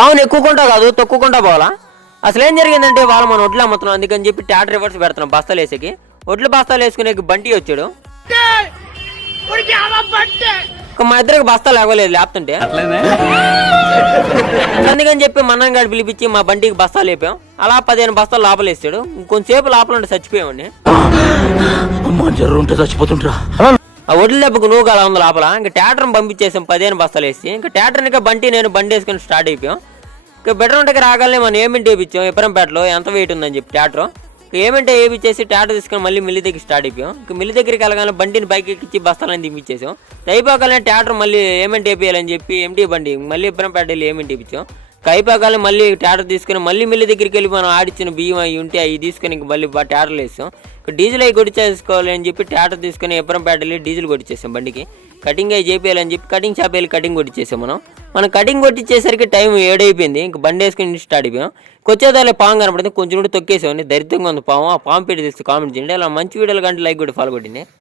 అవును, ఎక్కువకుంటా కాదు తొక్కుకుంటా పోవాలా. అసలు ఏం జరిగిందంటే వాళ్ళ మన ఒడ్లు అమ్ముతున్నాం, అందుకని చెప్పి ట్యాటర్ రివర్స్ పెడుతున్నాం బస్తాలు వేసేకి. ఒడ్లు బస్తాలు వేసుకునే బంటి వచ్చాడు, మా ఇద్దరికి బస్తాలు ఇవ్వలేదు లేపుతుంటే. అందుకని చెప్పి మన్నంగాడు పిలిపించి మా బండికి బస్తాలు వేపాం. అలా 15 బస్తాలు లోపల వేసాడు. ఇంకొంచెంసేపు లోపల ఉంటే చచ్చిపోయామండి. చచ్చిపోతుంటా ఆ ఒడ్లు దెబ్బకు నువ్వు అలా ఉంది లోపల. ఇంకా ట్యాటర్ని పంపించేసాం 15 బస్తాలు వేసి. ఇంకా ట్యాటర్ని నేను బండి వేసుకొని స్టార్ట్ అయిపోయాం. ఇంకా బెటర్ ఉంటే రాగానే మనం ఏమింటి వేయించాం ఎప్పరంపేటలో ఎంత వెయిట్ ఉందని చెప్పి ట్యాటర్. ఏమంటే వేయించేసి ట్యాటర్ తీసుకొని మళ్ళీ మిల్లి దగ్గర స్టార్ట్ అయిపోయాం. ఇంకా మిల్లి దగ్గరికి వెళ్ళగానే బండిని బైక్ ఎక్కించి బస్తాలని దింపించేసాం. అయిపోగానే ట్యాటర్ మళ్ళీ ఏమెంట్ వేయాలని చెప్పి ఎంటీ బండి మళ్ళీ ఎప్పరంపేట వెళ్ళి ఏమెంట్ వేయించాం. అయిపోగానే మళ్ళీ ట్యాటర్ తీసుకుని మళ్ళీ మిల్లి దగ్గరికి వెళ్ళి మనం ఆడిచ్చిన బియ్యం అవి ఉంటే అవి తీసుకొని ఇంక మళ్ళీ ట్యాటర్లు వేసాం. డీజిల్ అవి కొట్టించేసుకోవాలి అని చెప్పి ట్యాటర్ తీసుకుని ఎప్పరంపేట వెళ్ళి డీజిల్ కొట్టించేసాం బండికి. కటింగ్ అవి చేయాలని చెప్పి కటింగ్ షాప్ వెళ్ళి కటింగ్ కొట్టించేసాం. మనం కటింగ్ కొట్టించేసరికి టైం 7 అయిపోయింది. ఇంక బండి వేసుకుని స్టార్ట్ అయిపోయాం. వచ్చేదాలో పాము కనపడింది, కొంచెం కూడా తొక్కేసామని. దరిద్రంగా ఉంది పాము. ఆ పాము పెట్టి తెలిసి కామెంట్ చేయండి. అలా మంచి వీడియోలు కంటే లైక్ కూడా ఫాలో కొట్టింది.